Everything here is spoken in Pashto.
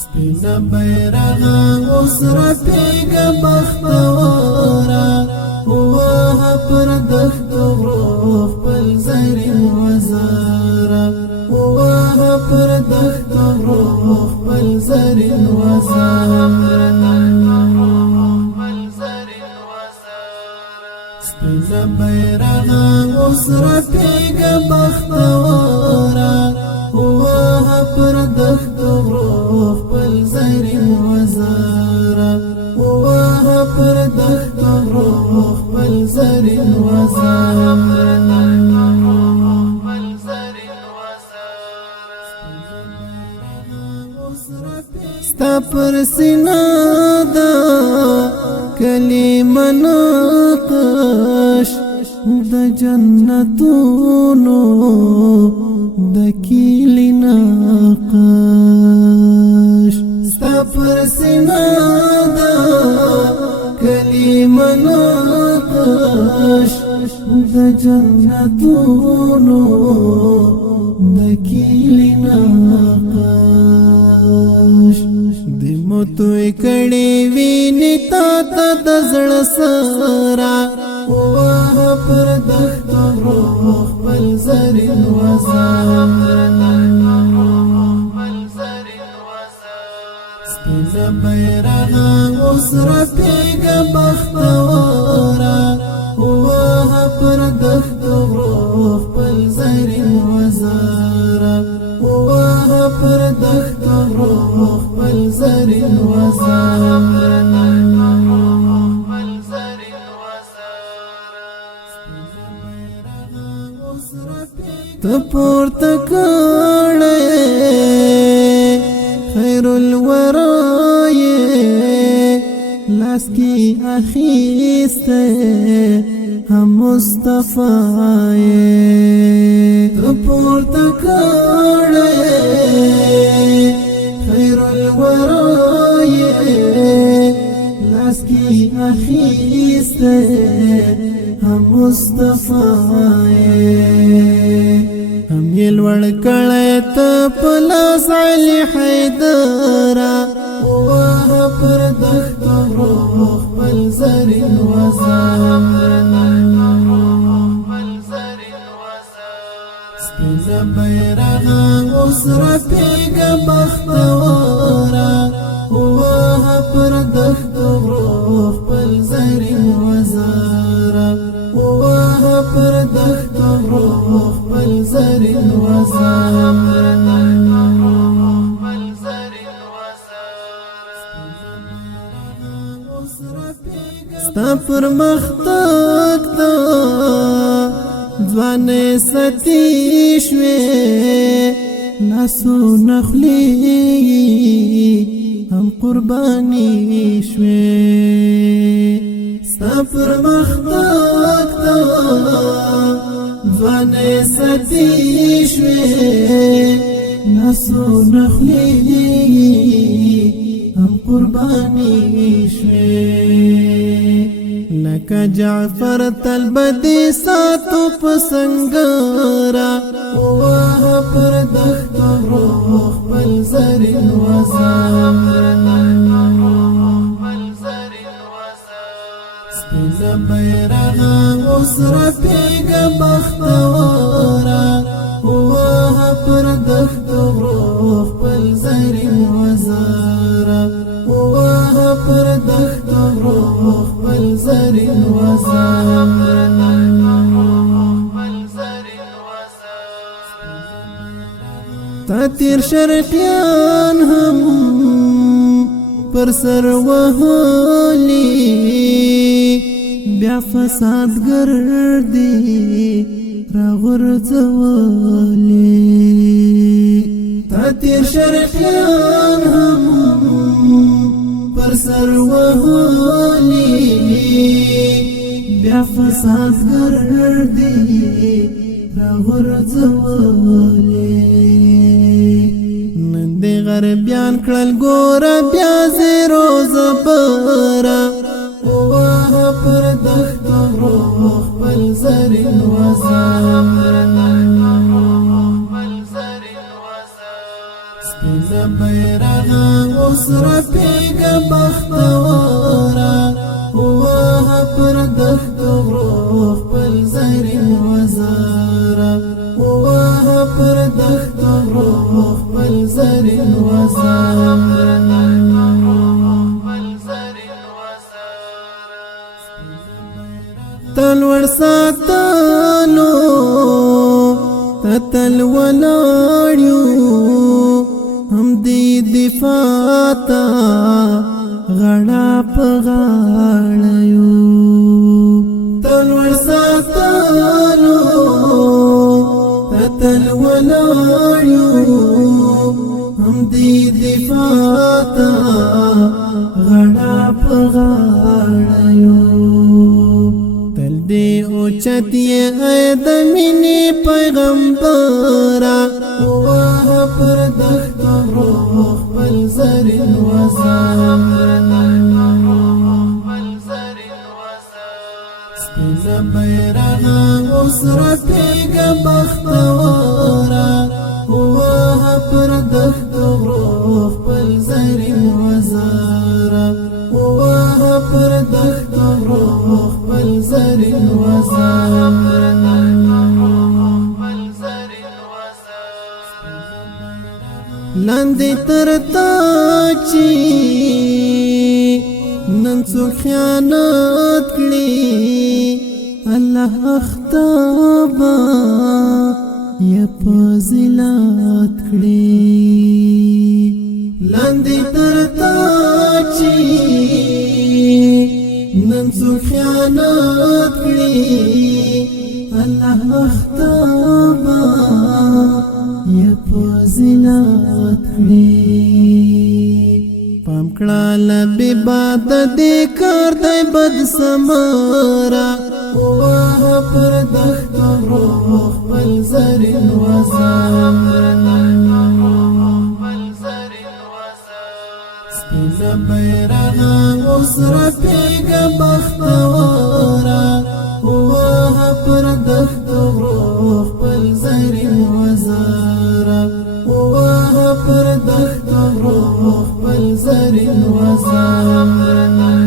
سپینا بیرغا اوس رپیگا بختورا وواه پر دختو غروخ پل زرین وزارا وواه پر دختو غروخ پل زرین وزارا سپینا بیرغا اوس رپیگا بختورا وواه پر دختو غروخ پل زرین وزارا وواه پر دختو غروخ پل زرین وزارا ستا پر سینا دا کلمه نقش د جنتونو د کیلی نقش ستا پر سینا دا کلمه نقش د جنتونو د کیلی نقش د موتوی کړي ویني تا ته د زړه سره وواه پر دختو غروخ پل زرین وزارا سپینا بیرغا اوس رپیگا بختورا وواه پر دختو غروخ پل زرین وزارا وواه پر دختو غروخ پل زرین وزارا تپورته کړه خیر الورای لاس کی اخیسته هم مصطفی تپورته کړه خیر الورای لاس کی اخیسته هم مصطفی هم یلوړ کړه ته پلاس علی حیدرا وواه پر دختو غروخ پل زرین وزارا سپینا بیرغا اوس رپیگا بختورا وواه پر دختو غروخ پل زرین وزارا وواه پر دختو غروخ پل زرین وزارا ستا پر مختک دا ځوان ستی شوی لاسو نخلی هم قربانی شوی ستا پر مختک دا ځوان ستی شوی لاسو نخلی هم قربانی شوی لکه جعفر تلبدی ساتو پسنگارا وواه پر دختو غروخ پل زرین وزارا سپینا بیرغا اوس رپیگا بختورا وواه پر دختو غروخ پل زرین وزارا وواه پر دختو غروخ پل زرین وزارا تا تیر شرطیان هم پر سر وهلی بیا فساد گردی را غرزولی تا تیر شرطیان هم پر سر وهلی بیا فساد گردی را غرزولی نن دی غربیان کړل ګوره بیا زیرو زبره وواه پر دختو غروخ پل زرین وزارا دخت روح بل زرین وزار تلور ساتلو تتل ولاړیو هم دی دفاع تا غړا په غاړیو تلور ساتلو تتل ولاړیو هم دی دفاع تا غړا په غاړیو تل دی اوچتی اے د مینې پیغمبره واه پر دخت روح بل زرین وزار سپینا بیرغا اوس رپیگا بختوارا واه پر دخت روح بل زرین وزارا واه پر دخت روح بل زرین وزارا لاندې تر تاچی نن څو خیانت کړي الله اختابا یا فضیلت کړي لاندې تر تاچی نن څو خیانت کړي الله اختابا یا فضیلت کړي پام کړه لبی باد دې کار دی بد سمارا واه پر دخت روح بل زرین وزار سپینا بیرغا اوس رپیگا بختوارا واه پر دخت روح بل زرین وزارا واه پر دخت روح بل زرین وزار